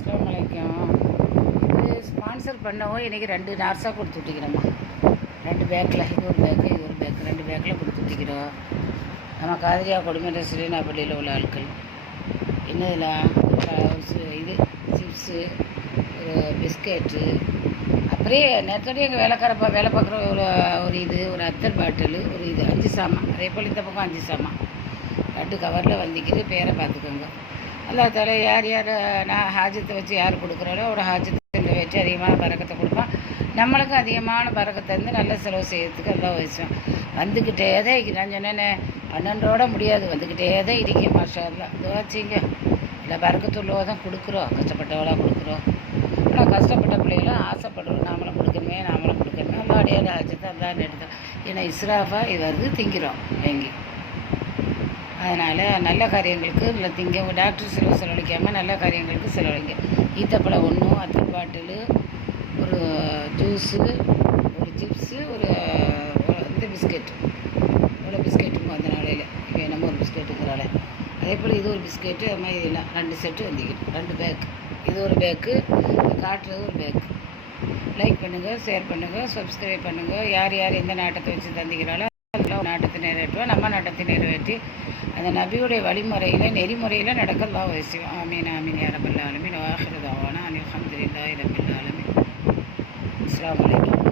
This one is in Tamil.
அஸ்ஸலாமு அலைக்கும். இது ஸ்பான்சர் பண்ணவும் இன்றைக்கி 2 நார்ஸாக கொடுத்து விட்டுக்கிறோம்மா. 2 பேக்கில், இது ஒரு பேக்கு இது ஒரு பேக்கு, 2 பேக்கில் கொடுத்து விட்டுக்கிறோம். நம்ம காதிரியா கொடுமேட்ட சிறுநாப்பள்ளியில் உள்ள ஆட்கள் என்னதுலாம் இது சிப்ஸு, ஒரு பிஸ்கெட்டு, அப்படியே நேரத்தோடய எங்கள் வேலைக்காரப்பா வேலை பார்க்குற ஒரு ஒரு அத்தர் பாட்டிலு, ஒரு இது 5 சாமான். அதே போல் இந்த பக்கம் 5 சாமான் 2 கவரில் வந்திக்கிட்டு பேரை பார்த்துக்கோங்க. அல்லா தால யார் நான் ஹாஜத்தை வச்சு யார் கொடுக்குறாரோ அவரோட ஹாஜத்தை வச்சு அதிகமான பறக்கத்தை கொடுப்பான். நம்மளுக்கும் அதிகமான பறக்கத்தை வந்து நல்ல செலவு செய்யறதுக்கு எல்லாம் வச்சோம். வந்துக்கிட்டே தான் நான் சொன்னேன்னே 12 முடியாது, வந்துக்கிட்டே தான் இருக்கேன். மாஷா எல்லாம் இதுவாச்சிங்க. இல்லை பறக்கத்துள்ளவோ தான் கொடுக்குறோம், கஷ்டப்பட்டவளாக கொடுக்குறோம். ஆனால் கஷ்டப்பட்ட பிள்ளைகளும் ஆசைப்படுறோம், நாமளும் கொடுக்கணுமே எல்லாம் அடையாள ஹாஜத்தை அதான் எடுத்தோம். ஏன்னா இஸ்ராஃபாக இது வந்து திங்கிறோம் வாங்கி. அதனால் நல்ல காரியங்களுக்கு இல்லை திங்க டாக்டர் செலவழிக்காமல் நல்ல காரியங்களுக்கு செலவழிங்க. ஈத்தப்பழம் 1, அத்தர் பாட்டிலு, ஒரு ஜூஸு, ஒரு சிப்ஸு, ஒரு இந்த பிஸ்கெட்டு, இவ்வளோ பிஸ்கெட்டுங்க அந்த நாளையில் இப்போ நம்ம ஒரு பிஸ்கெட்டுங்கிறால. அதே போல் இது ஒரு பிஸ்கெட்டு, அது மாதிரி இதெல்லாம் 2 செட்டு வந்துக்கிட்டு 2 பேக்கு. இது ஒரு பேக்கு, காட்டுறது ஒரு பேக்கு. லைக் பண்ணுங்கள், ஷேர் பண்ணுங்கள், சப்ஸ்கிரைப் பண்ணுங்கள். யார் யார் எந்த நாட்டத்தை வச்சு தந்திக்கிறாளோ நாட்டத்தை நிறைவேற்றுவோம். நம்ம நாட்டத்தை நிறைவேற்றி அந்த நபியுடைய வழிமுறையில் நெறிமுறையில் நடக்கலாம் அவசியம். ஆமீன் ஆமீன் யா ரப்பல் ஆலமீன். வாஹிரு தஅவானா அனில் ஹம்துலில்லாஹி ரப்பில் ஆலமீன். அஸ்ஸலாமு அலைக்கும்.